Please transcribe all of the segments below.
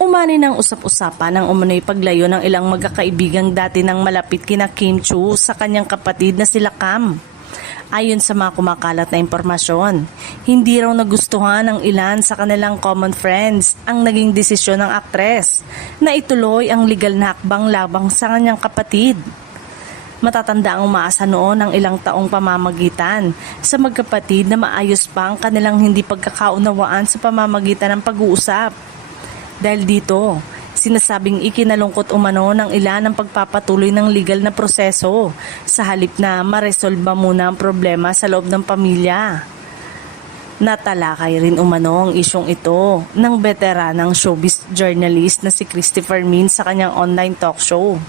Umani ng usap-usapan ang umano'y paglayo ng ilang magkakaibigang dati ng malapit kina Kim Chiu sa kanyang kapatid na sila Cam. Ayon sa mga kumakalat na impormasyon, hindi raw nagustuhan ng ilan sa kanilang common friends ang naging desisyon ng aktres na ituloy ang legal na hakbang labang sa kanyang kapatid. Matatanda ang umaasa noon ng ilang taong pamamagitan sa magkapatid na maayos pa ang kanilang hindi pagkakaunawaan sa pamamagitan ng pag-uusap. Dahil dito, sinasabing ikinalungkot umano ng ilan ang pagpapatuloy ng legal na proseso sa halip na maresolba muna ang problema sa loob ng pamilya. Natalakay rin umano ang isyong ito ng veteranang showbiz journalist na si Christopher Min sa kanyang online talk show.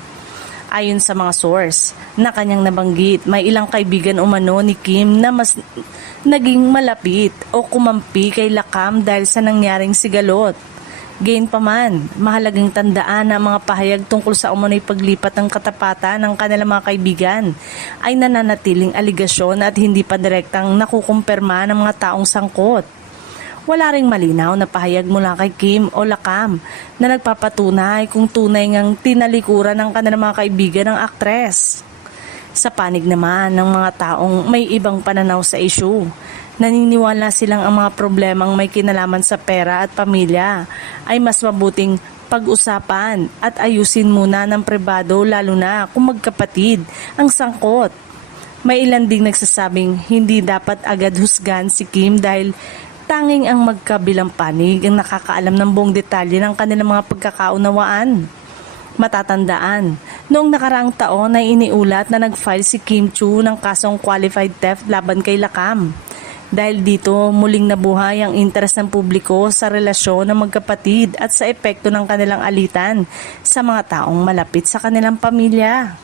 Ayon sa mga source na kanyang nabanggit, may ilang kaibigan umano ni Kim na mas naging malapit o kumampi kay Cam dahil sa nangyaring sigalot. Gayunpaman, mahalagang tandaan na mga pahayag tungkol sa umano'y paglipat ng katapatan ng kanilang mga kaibigan ay nananatiling aligasyon at hindi pa direktang nakukumpirma ng mga taong sangkot. Wala ring malinaw na pahayag mula kay Kim o Cam na nagpapatunay kung tunay ngang tinalikuran ng kanilang mga kaibigan ng aktres. Sa panig naman ng mga taong may ibang pananaw sa issue, naniniwala silang ang mga problemang may kinalaman sa pera at pamilya ay mas mabuting pag-usapan at ayusin muna ng pribado, lalo na kung magkapatid ang sangkot. May ilan ding nagsasabing hindi dapat agad husgahan si Kim dahil tanging ang magkabilang panig ang nakakaalam ng buong detalye ng kanilang mga pagkakaunawaan. Matatandaan, noong nakaraang taon ay iniulat na nag-file si Kim Chiu ng kasong qualified theft laban kay Cam. Dahil dito, muling nabuhay ang interes ng publiko sa relasyon ng magkapatid at sa epekto ng kanilang alitan sa mga taong malapit sa kanilang pamilya.